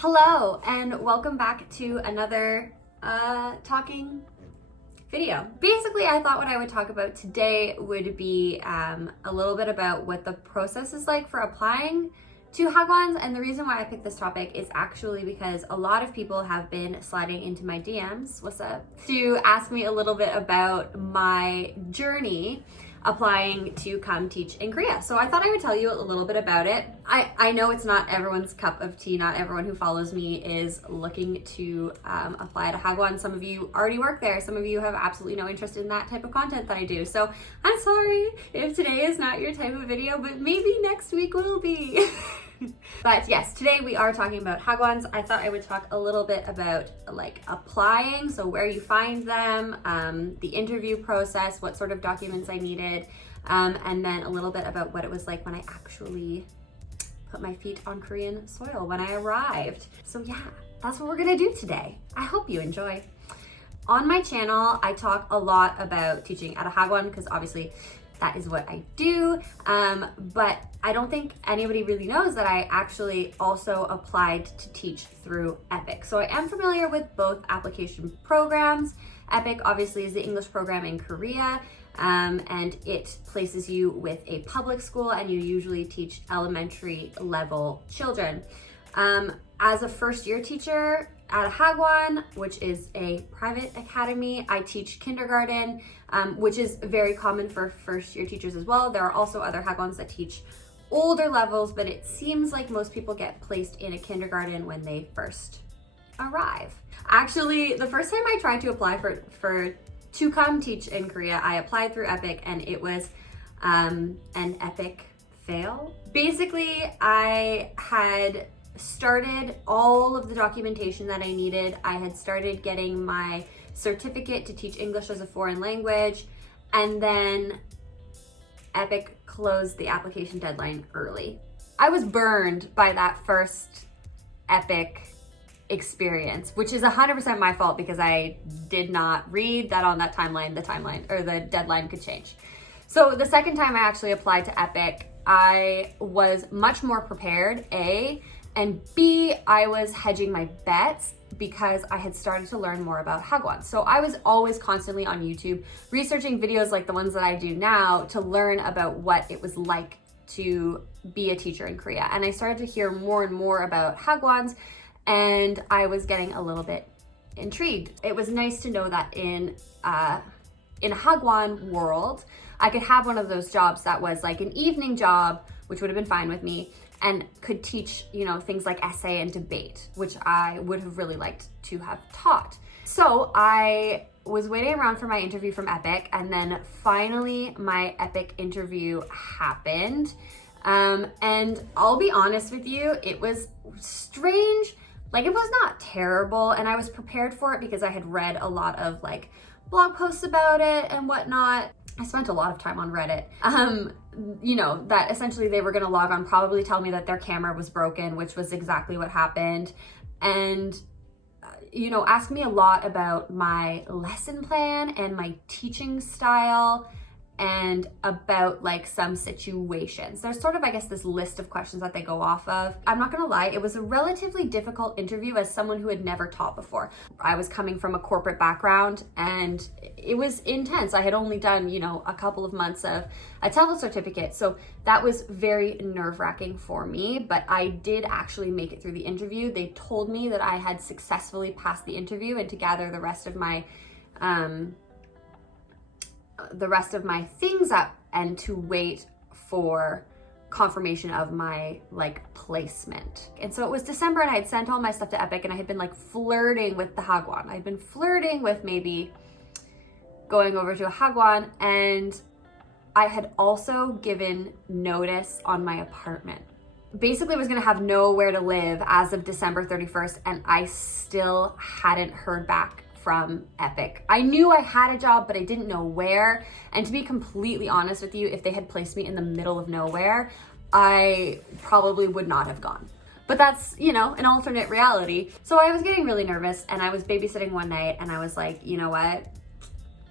Hello and welcome back to another talking video. Basically, I thought what I would talk about today would be a little bit about what the process is like for applying to Hagwons, and the reason why I picked this topic is actually because a lot of people have been sliding into my DMs, what's up, to ask me a little bit about my journey applying to come teach in Korea. So I thought I would tell you a little bit about it. I know it's not everyone's cup of tea. Not everyone who follows me is looking to apply to Hagwon. Some of you already work there. Some of you have absolutely no interest in that type of content that I do. So I'm sorry if today is not your type of video, but maybe next week will be. But yes, today we are talking about Hagwons. I thought I would talk a little bit about like applying, so where you find them, the interview process, what sort of documents I needed, and then a little bit about what it was like when I actually put my feet on Korean soil when I arrived. So yeah, that's what we're gonna do today. I hope you enjoy. On my channel, I talk a lot about teaching at a Hagwon because obviously that is what I do, but I don't think anybody really knows that I actually also applied to teach through Epik. So I am familiar with both application programs. Epik obviously is the English program in Korea, and it places you with a public school, and you usually teach elementary level children. As a first year teacher at a Hagwon, which is a private academy, I teach kindergarten, which is very common for first year teachers as well. There are also other Hagwons that teach older levels, but it seems like most people get placed in a kindergarten when they first arrive. Actually, the first time I tried to apply to come teach in Korea, I applied through Epik, and it was an epic fail. Basically, I had started all of the documentation that I needed. I had started getting my certificate to teach English as a foreign language, and then Epik closed the application deadline early. I was burned by that first Epik experience, which is 100% my fault because I did not read that on that timeline, the deadline could change. So the second time I actually applied to Epik, I was much more prepared, A, and B, I was hedging my bets because I had started to learn more about Hagwon. So I was always constantly on YouTube researching videos like the ones that I do now to learn about what it was like to be a teacher in Korea. And I started to hear more and more about Hagwons, and I was getting a little bit intrigued. It was nice to know that in a Hagwon world, I could have one of those jobs that was like an evening job, which would have been fine with me, and could teach, things like essay and debate, which I would have really liked to have taught. So I was waiting around for my interview from Epik, and then finally my Epik interview happened. And I'll be honest with you, it was strange. Like, it was not terrible, and I was prepared for it because I had read a lot of like blog posts about it and whatnot. I spent a lot of time on Reddit. That essentially they were gonna log on, probably tell me that their camera was broken, which was exactly what happened. And, ask me a lot about my lesson plan and my teaching style and about like some situations. There's sort of, I guess, this list of questions that they go off of. I'm not gonna lie, it was a relatively difficult interview as someone who had never taught before. I was coming from a corporate background and it was intense. I had only done, a couple of months of a TEFL certificate. So that was very nerve-wracking for me, but I did actually make it through the interview. They told me that I had successfully passed the interview and to gather the rest of my things up and to wait for confirmation of my placement. And so it was December, and I had sent all my stuff to Epik, and I had been flirting with the Hagwon. I'd been flirting with maybe going over to a Hagwon, and I had also given notice on my apartment. Basically, I was gonna have nowhere to live as of December 31st, and I still hadn't heard back from Epik. I knew I had a job, but I didn't know where. And to be completely honest with you, if they had placed me in the middle of nowhere, I probably would not have gone. But that's, an alternate reality. So I was getting really nervous, and I was babysitting one night, and I was like, you know what?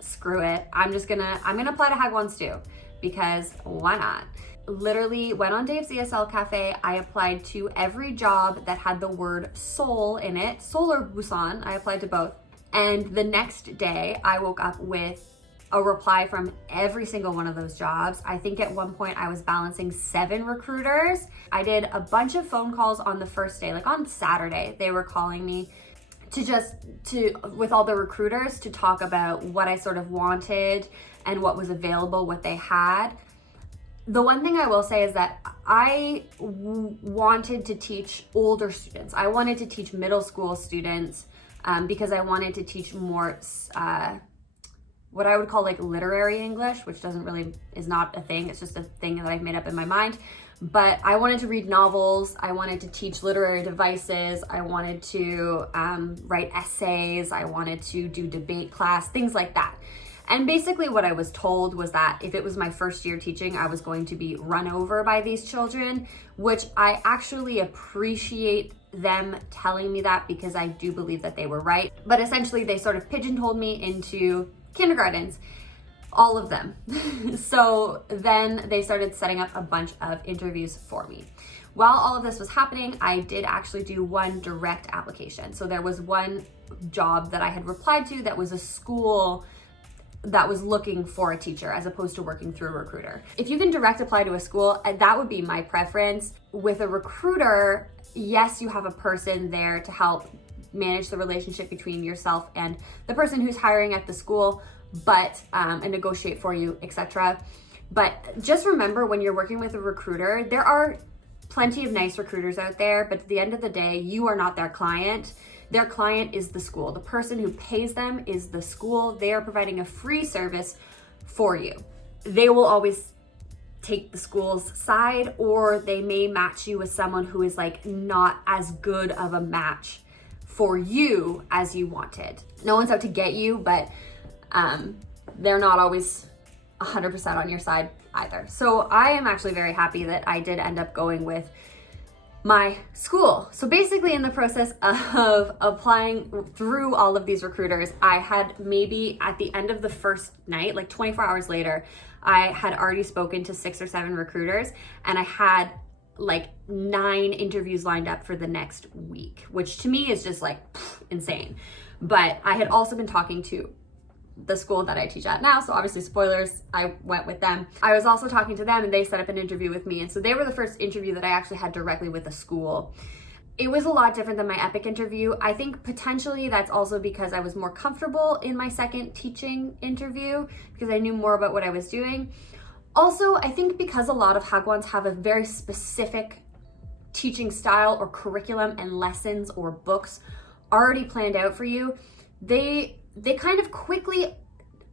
Screw it. I'm gonna apply to Hagwons too, because why not? literally went on Dave's ESL Cafe. I applied to every job that had the word Seoul in it, Seoul or Busan. I applied to both. And the next day I woke up with a reply from every single one of those jobs. I think at one point I was balancing 7 recruiters. I did a bunch of phone calls on the first day, like on Saturday, they were calling me with all the recruiters to talk about what I sort of wanted and what was available, what they had. The one thing I will say is that I wanted to teach older students. I wanted to teach middle school students because I wanted to teach more what I would call like literary English, which is not a thing. It's just a thing that I've made up in my mind. But I wanted to read novels. I wanted to teach literary devices. I wanted to write essays. I wanted to do debate class, things like that. And basically what I was told was that if it was my first year teaching, I was going to be run over by these children, which I actually appreciate them telling me that because I do believe that they were right. But essentially they sort of pigeonholed me into kindergartens, all of them. So then they started setting up a bunch of interviews for me. While all of this was happening, I did actually do one direct application. So there was one job that I had replied to that was a school that was looking for a teacher as opposed to working through a recruiter. If you can direct apply to a school, that would be my preference. With a recruiter, yes, you have a person there to help manage the relationship between yourself and the person who's hiring at the school, but and negotiate for you, etc. But just remember, when you're working with a recruiter, there are plenty of nice recruiters out there, but at the end of the day, you are not their client. Their client is the school. The person who pays them is the school. They are providing a free service for you. They will always take the school's side, or they may match you with someone who is like not as good of a match for you as you wanted. No one's out to get you, but they're not always 100% on your side either. So I am actually very happy that I did end up going with my school. So basically, in the process of applying through all of these recruiters, I had maybe at the end of the first night, like 24 hours later, I had already spoken to 6 or 7 recruiters, and I had like 9 interviews lined up for the next week, which to me is just like insane. But I had also been talking to the school that I teach at now, so obviously spoilers, I went with them. I was also talking to them and they set up an interview with me, and so they were the first interview that I actually had directly with the school. It was a lot different than my Epik interview. I think potentially that's also because I was more comfortable in my second teaching interview because I knew more about what I was doing. Also, I think because a lot of Hagwons have a very specific teaching style or curriculum and lessons or books already planned out for you, they kind of quickly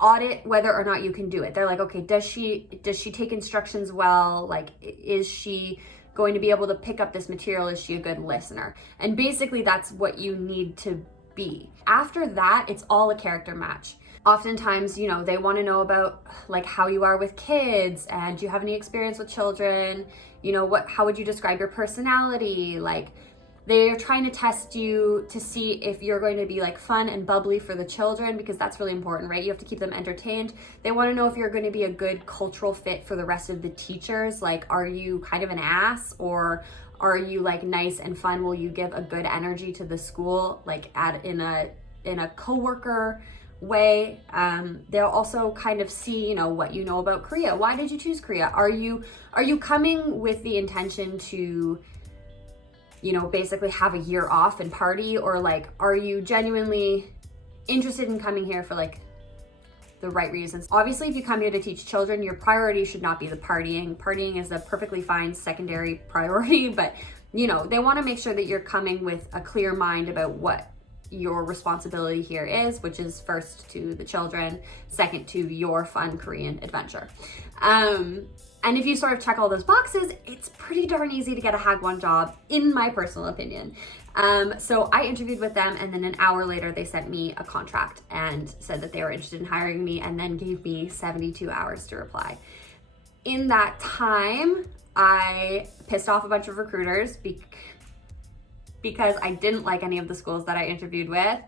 audit whether or not you can do it. They're like, okay, does she take instructions well? Like, is she going to be able to pick up this material? Is she a good listener? And basically that's what you need to be. After that, it's all a character match. Oftentimes, you know, they want to know about like how you are with kids, and do you have any experience with children? You know, how would you describe your personality? Like, they're trying to test you to see if you're going to be like fun and bubbly for the children, because that's really important, right? You have to keep them entertained. They want to know if you're going to be a good cultural fit for the rest of the teachers. Like, are you kind of an ass, or are you like nice and fun? Will you give a good energy to the school, like in a coworker way? They'll also kind of see, you know, what you know about Korea. Why did you choose Korea? Are you coming with the intention to, you know, basically have a year off and party, or like, are you genuinely interested in coming here for like the right reasons? Obviously, if you come here to teach children, your priority should not be the partying. Partying is a perfectly fine secondary priority, but you know, they want to make sure that you're coming with a clear mind about what your responsibility here is, which is first to the children, second to your fun Korean adventure. And if you sort of check all those boxes, it's pretty darn easy to get a Hagwon job, in my personal opinion. So I interviewed with them, and then an hour later they sent me a contract and said that they were interested in hiring me, and then gave me 72 hours to reply. In that time, I pissed off a bunch of recruiters because I didn't like any of the schools that I interviewed with.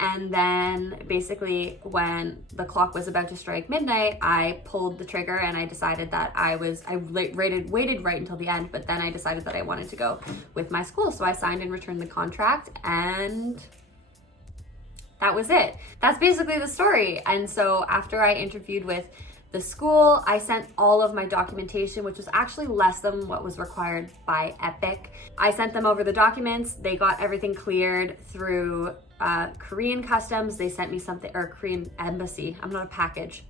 And then basically when the clock was about to strike midnight, I pulled the trigger and I decided that I waited right until the end, but then I decided that I wanted to go with my school. So I signed and returned the contract, and that was it. That's basically the story. And so after I interviewed with the school, I sent all of my documentation, which was actually less than what was required by Epik. I sent them over the documents. They got everything cleared through Korean customs. They sent me something, or Korean embassy. I'm not a package.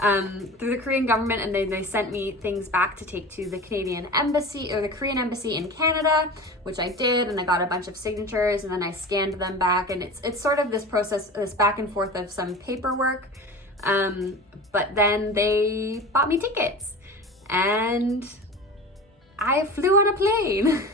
Through the Korean government, and they sent me things back to take to the Canadian embassy, or the Korean embassy in Canada, which I did, and I got a bunch of signatures, and then I scanned them back, and it's sort of this process, this back and forth of some paperwork. But then they bought me tickets and I flew on a plane.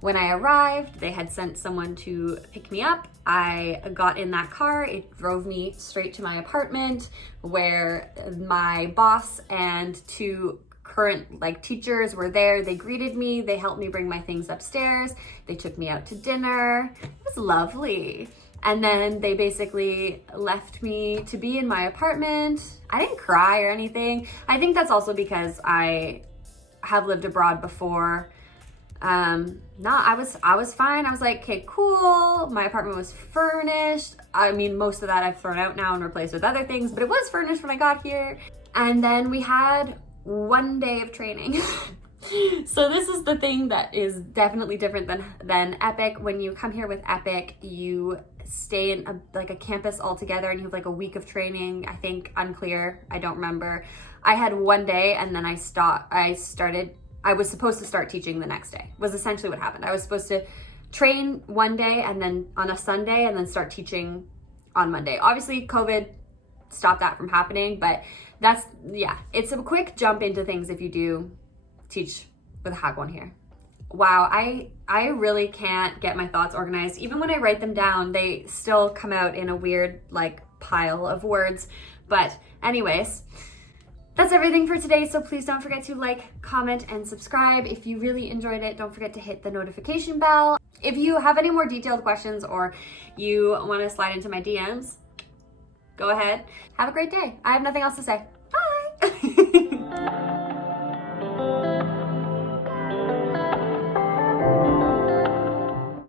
When I arrived, they had sent someone to pick me up. I got in that car. It drove me straight to my apartment, where my boss and two current teachers were there. They greeted me. They helped me bring my things upstairs. They took me out to dinner. It was lovely. And then they basically left me to be in my apartment. I didn't cry or anything. I think that's also because I have lived abroad before. No, I was fine. I was like, okay, cool. My apartment was furnished. I mean, most of that I've thrown out now and replaced with other things, but it was furnished when I got here. And then we had one day of training. So this is the thing that is definitely different than Epik. When you come here with Epik, you stay in a campus altogether, and you have a week of training. I think, unclear. I don't remember. I had one day, and then I was supposed to start teaching the next day, was essentially what happened. I was supposed to train one day, and then on a Sunday, and then start teaching on Monday. Obviously, COVID stopped that from happening, but it's a quick jump into things if you do teach with Hagwon here. Wow, I really can't get my thoughts organized. Even when I write them down, they still come out in a weird pile of words. But anyways, that's everything for today. So please don't forget to like, comment, and subscribe. If you really enjoyed it, don't forget to hit the notification bell. If you have any more detailed questions or you want to slide into my DMs, go ahead. Have a great day. I have nothing else to say. Bye.